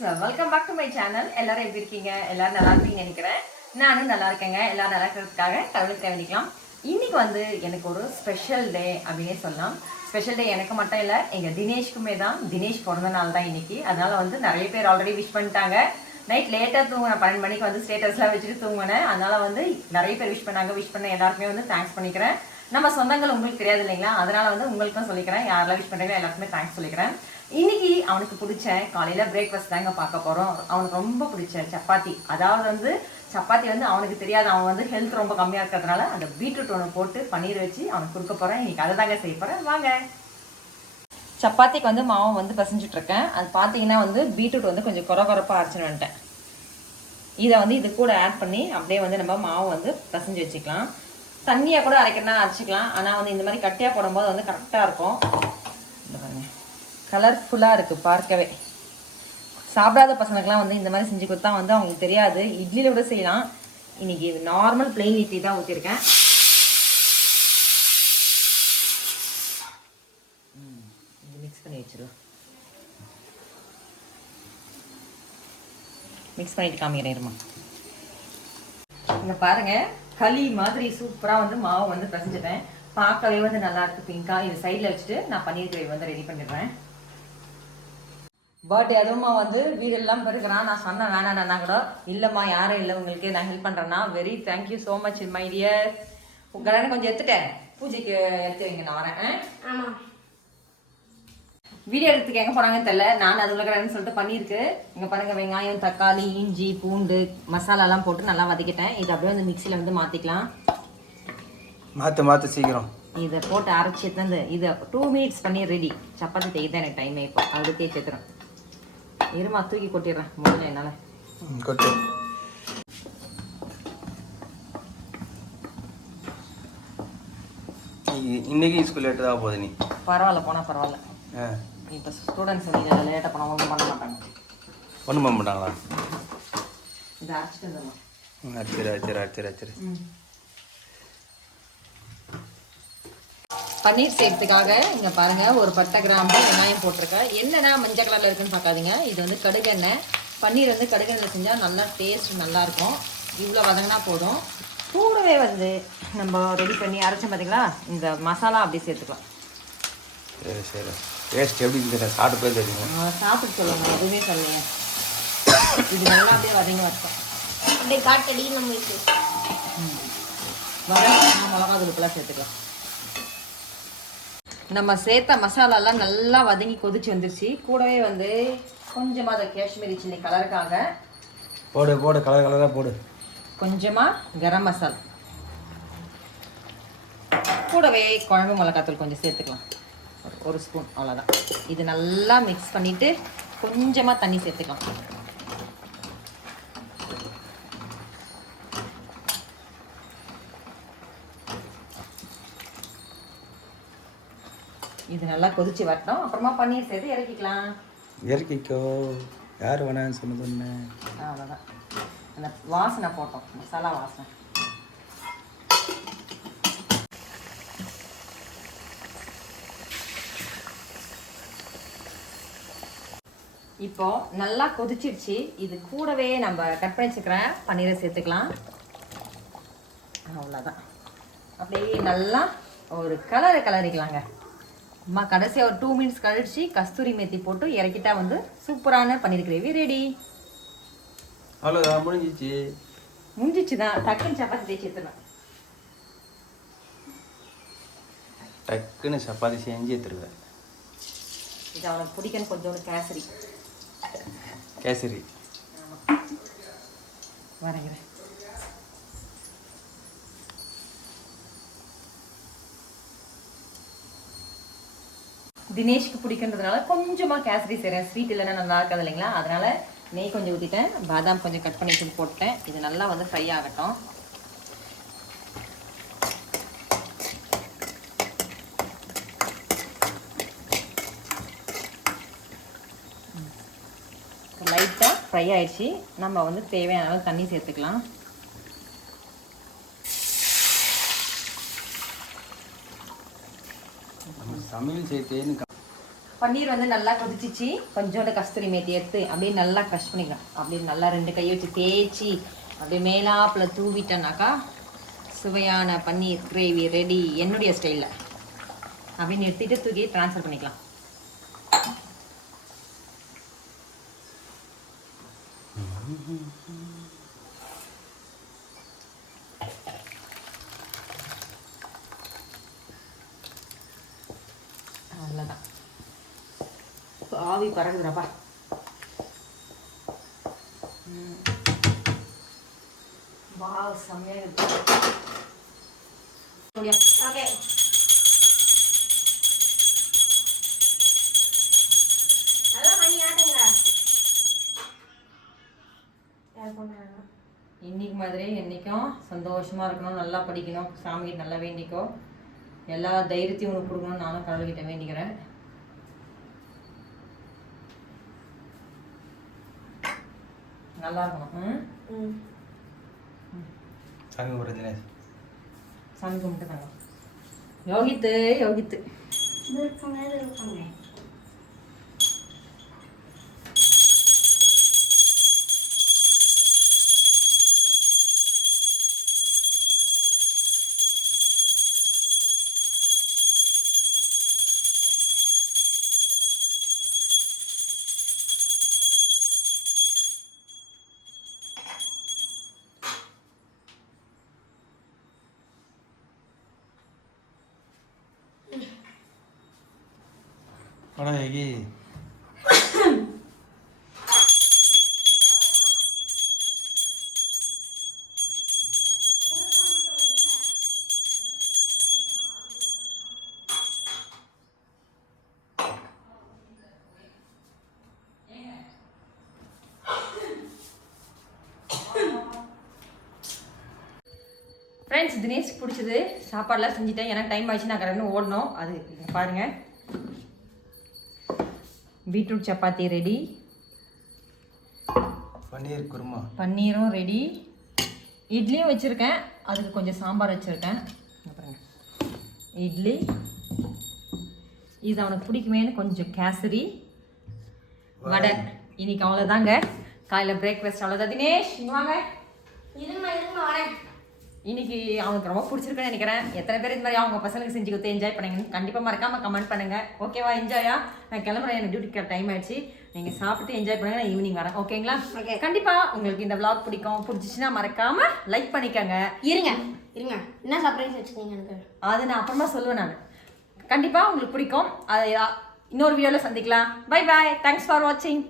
Welcome back to my channel எல்லாரும் எப்படி இருக்கீங்க? எல்லாரும் நல்லா இருக்கீங்கன்னு நினைக்கிறேன். நானும் நல்லா இருக்கேங்க. எல்லாரும் நல்லா இருக்கிறதுக்காக கடவுளுக்கு தேவனிக்கலாம். இன்னைக்கு வந்து எனக்கு ஒரு ஸ்பெஷல் டே அப்படின்னே சொல்லலாம். ஸ்பெஷல் டே எனக்கு மட்டும் இல்லை எங்கள் தினேஷ்க்குமே தான். தினேஷ் பிறந்த நாள் தான் இன்னைக்கு. அதனால வந்து நிறைய பேர் ஆல்ரெடி விஷ் பண்ணிட்டாங்க. நைட் லேட்டாக தூங்கினேன். பன்னெண்டு மணிக்கு வந்து ஸ்டேட்டஸ்லாம் வச்சுட்டு தூங்கினேன். அதனால வந்து நிறைய பேர் விஷ் பண்ணாங்க. விஷ் பண்ண எல்லாருக்குமே வந்து தேங்க்ஸ் பண்ணிக்கிறேன். நம்ம சொந்தங்கள் உங்களுக்கு தெரியாது இல்லைங்களா? அதனால வந்து உங்களுக்கும் சொல்லிக்கிறேன். யாரெல்லாம் விஷ் பண்ணுறீங்களோ எல்லாருக்குமே தேங்க்ஸ் சொல்லிக்கிறேன். இன்னைக்கு அவனுக்கு பிடிச்ச காலையில பிரேக்ஃபாஸ்ட் தாங்க பார்க்க போறோம். அவனுக்கு ரொம்ப பிடிச்ச சப்பாத்தி. அதாவது வந்து சப்பாத்தி வந்து அவனுக்கு தெரியாது. அவன் வந்து ஹெல்த் ரொம்ப கம்மியா இருக்கிறதுனால அந்த பீட்ரூட் ஒன்று போட்டு பன்னீர் வச்சு அவனுக்கு கொடுக்க போறேன். இன்னைக்கு அதை தாங்க செய்ய போறேன். வாங்க. சப்பாத்திக்கு வந்து மாவு வந்து பசஞ்சிட்டு இருக்கேன். அது பார்த்தீங்கன்னா வந்து பீட்ரூட் வந்து கொஞ்சம் குறை குறைப்பா அரைச்சுன்னு வந்துட்டேன். இதை வந்து இது கூட ஆட் பண்ணி அப்படியே வந்து நம்ம மாவு வந்து பசிஞ்சு வச்சுக்கலாம். தண்ணியாக கூட அரைக்கிறனா அரைச்சிக்கலாம். ஆனால் வந்து இந்த மாதிரி கட்டியாக போடும்போது வந்து கரெக்டாக இருக்கும். கலர்ஃபுல்லாக இருக்குது பார்க்கவே. சாப்பிடாத பசங்களுக்குலாம் வந்து இந்த மாதிரி செஞ்சு கொடுத்தா வந்து அவங்களுக்கு தெரியாது. இட்லியில் கூட செய்யலாம். இன்னைக்கு நார்மல் பிளெயின் இட்லி தான் ஊற்றிருக்கேன் மிக்ஸ் பண்ணி வச்சிருவோம். மிக்ஸ் பண்ணிட்டு காமிக்கிறேன் இருமா. இங்க பாருங்க களி மாதிரி சூப்பராக வந்து மாவு வந்து பிசைஞ்சிட்டேன். பார்க்கவே வந்து நல்லா இருக்கு பிங்கா இது சைடில் வச்சுட்டு நான் பன்னீர் கிரேவி வந்து ரெடி பண்ணிடுறேன். பர்த்டே அதுவுமா வந்து வீடெல்லாம் பெருக்கிறான் நான் சொன்னேன் வேணாண்ணா கூட இல்லைம்மா யாரும் இல்லை உங்களுக்கு நான் ஹெல்ப் பண்ணுறேன்னா very thank you so much my dear உங்களான கொஞ்சம் எடுத்துட்டேன். பூஜைக்கு எடுத்து வைங்க நான் வரேன். ஆ? ஆமா. வீடியோ எடுத்துக்கு எங்கே போனாங்கன்னு தெரியல. நான் அது உள்ளக்கிறேன்னு சொல்லிட்டு பண்ணியிருக்கு. இங்கே பாருங்க வெங்காயம் தக்காளி இஞ்சி பூண்டு மசாலாலாம் போட்டு நல்லா வதக்கிட்டேன். இது அப்படியே வந்து மிக்சியில் வந்து மாற்றிக்கலாம் மாற்று மாற்று சீக்கிரம். இதை போட்டு அரைச்சி எடுத்து இதை டூ மினிட்ஸ் பண்ணி ரெடி சப்பாத்தி தேய்தான் தான் எனக்கு டைமே இப்போ. அது தேய்ச்சி இருமா தூக்கி கொட்டிடுறேன். முடியல என்னால். கொட்டு. இன்னைக்கு ஸ்கூல் லேட்டு தான் போகுது நீ. பரவாயில்ல போனால் பரவாயில்ல. இப்போ ஸ்டூடெண்ட்ஸ் வந்து லேட்டாக போனால் ஒன்றும் பண்ண மாட்டாங்க. ஒன்றும் பண்ண மாட்டாங்களா? இதை அரைச்சிட்டு வந்துடலாம் ம், அடிச்சிரு அடிச்சிரு அடிச்சிரு பன்னீர் செய்யறதுக்காக இங்க பாருங்க ஒரு பட்டை கிராம்பு வெங்காயம் போட்டிருக்கேன் என்னன்னா மஞ்சள் கலர்ல இருக்குன்னு பார்க்காதீங்க. இது வந்து கடுகெண்ணெய். பன்னீர் வந்து கடுகெண்ணெயில் செஞ்சா நல்லா டேஸ்ட் நல்லா இருக்கும். இவ்வளோ வதங்கினா போதும். கூடவே வந்து நம்ம ரெடி பண்ணி அரைச்சோம் பார்த்தீங்களா இந்த மசாலா அப்படியே சேர்த்துக்கலாம். சரி சரி. டேஸ்ட் எப்படி இருந்துச்சு சாப்பிட்டு போய் தெரியும்? நான் சாப்பிட்டு சொல்லுங்க. எதுவுமே சொல்லுங்க இது நல்லா அப்படியே வதங்கி வரட்டும். அப்படியே காட்டடி நம்மளுக்கு. வதங்க மிளகா தூளுக்கெல்லாம் சேர்த்துக்கலாம். நம்ம சேர்த்த மசாலாலாம் நல்லா வதங்கி கொதிச்சு வந்துருச்சு. கூடவே வந்து கொஞ்சமாக அந்த காஷ்மீரி சில்லி கலருக்காக போடு போடு கலர் கலராக போடு. கொஞ்சமாக கரம் மசால். கூடவே குழம்பு மிளகாத்தூள் கொஞ்சம் சேர்த்துக்கலாம். ஒரு- ஒரு ஸ்பூன் அவ்வளோதான் இது நல்லா மிக்ஸ் பண்ணிவிட்டு கொஞ்சமாக தண்ணி சேர்த்துக்கலாம். இது நல்லா கொதிச்சு வரட்டும். அப்புறமா பன்னீர் சேர்த்து இறக்கிக்கலாம். இயற்கைக்கோ யார் வேணான்னு சொன்னது என்ன? அவ்வளோதான் அந்த வாசனை போட்டோம். மசாலா வாசனை. இப்போ நல்லா கொதிச்சிடுச்சு இது கூடவே நம்ம கட் பண்ணி வச்சுக்கிற பன்னீரை சேர்த்துக்கலாம். அவ்வளோதான் அப்படியே நல்லா ஒரு கலரை கலரிக்கலாங்க. அம்மா கடைசியாக ஒரு டூ மினிட்ஸ் கழிச்சு கஸ்தூரி மேத்தி போட்டு இறக்கிட்டா வந்து சூப்பரான பன்னீர் கிரேவி. ரெடி அவ்வளோதான் முடிஞ்சிச்சு. முடிஞ்சிச்சு தான் டக்குன்னு சப்பாத்தி தேய்ச்சி எடுத்துடணும் டக்குன்னு சப்பாத்தி செஞ்சு எடுத்துருவேன். இது அவனுக்கு பிடிக்குன்னு கொஞ்சோண்டு கேசரி. கேசரி. வரங்கிறேன் தினேஷ்க்கு பிடிக்குன்றதுனால கொஞ்சமாக கேசரி செய்கிறேன் ஸ்வீட் இல்லைன்னா நல்லா இருக்காது இல்லைங்களா? அதனால் நெய் கொஞ்சம் ஊற்றிட்டேன் பாதாம் கொஞ்சம் கட் பண்ணி தூள் போட்டேன் இது நல்லா வந்து ஃப்ரை ஆகட்டும். லைட்டாக ஃப்ரை ஆயிடுச்சு. நம்ம வந்து தேவையான அளவு தண்ணி சேர்த்துக்கலாம். சமையல் செய்தேன்னு பன்னீர் வந்து நல்லா கொதிச்சிச்சு. கொஞ்சோண்டு கஸ்தூரி மேத்தி எடுத்து அப்படியே நல்லா க்ரஷ் பண்ணிக்கலாம். அப்படியே நல்லா ரெண்டு கையை வச்சு தேய்ச்சி அப்படியே மேலாப்பில் தூவிட்டேனாக்கா சுவையான பன்னீர் கிரேவி ரெடி என்னுடைய ஸ்டைலில் அப்படின்னு எடுத்துகிட்டு தூக்கி ட்ரான்ஸ்ஃபர் பண்ணிக்கலாம். அவ்வளோதான் ஆவி பறகுதுறப்பா வா செம்மையாக இருக்கு. ஓகே. இன்னைக்கு மாதிரி என்னைக்கும் சந்தோஷமா இருக்கணும் நல்லா படிக்கணும் சாமி நல்லா வேண்டிக்கோ. எல்லா தைரியத்தையும் உனக்கு கொடுக்கணும்னு நானும் கடவுள்கிட்ட வேண்டிக்கிறேன். நல்லா இருக்கணும் ம்? ம். சாமி ஒரு தினேஷ் சாமி கும்பிட்டு தாங்க யோகித்து. யோகித்து இது ஏகி. ஃப்ரெண்ட்ஸ் தினேஷ் பிடிச்சது சாப்பாடுலாம் செஞ்சுட்டேன். எனக்கு டைம் ஆச்சு நான் கரெக்டாக ஓடணும். அது பாருங்கள் பீட்ரூட் சப்பாத்தி ரெடி. பன்னீர் குருமா. பன்னீரும் ரெடி. இட்லியும் வச்சுருக்கேன். அதுக்கு கொஞ்சம் சாம்பார் வச்சுருக்கேன். பாருங்க. இட்லி. இது அவனுக்கு பிடிக்குமேன்னு கொஞ்சம் கேசரி. வடை. இன்னைக்கு அவ்வளோதாங்க காலையில் பிரேக்ஃபாஸ்ட் அவ்வளோதான் தினேஷ் இங்க வாங்க. இருங்க இருங்க வரேன். இன்னைக்கு அவனுக்கு ரொம்ப பிடிச்சிருக்குன்னு நினைக்கிறேன். எத்தனை பேர் இந்த மாதிரி அவங்க பசங்களுக்கு செஞ்சு கொடுத்து என்ஜாய் பண்ணுங்கன்னு கண்டிப்பாக மறக்காம கமெண்ட் பண்ணுங்க. ஓகேவா என்ஜாயா நான் கிளம்புறேன். எனக்கு டியூட்டிக்கு டைம் ஆயிடுச்சு. நீங்கள் சாப்பிட்டு என்ஜாய் பண்ணுங்க. நான் ஈவினிங் வரேன். ஓகேங்களா Okay. கண்டிப்பா உங்களுக்கு இந்த vlog பிடிக்கும். பிடிச்சிச்சுன்னா மறக்காம லைக் பண்ணிக்கங்க. இருங்க. இருங்க. என்ன சர்ப்ரைஸ் வச்சுக்கீங்க எனக்கு? அது நான் அப்புறமா சொல்லுவேன் நான். கண்டிப்பா உங்களுக்கு பிடிக்கும். அதை இன்னொரு வீடியோவில் சந்திக்கலாம். பை பாய் தேங்க்ஸ் ஃபார் வாட்சிங்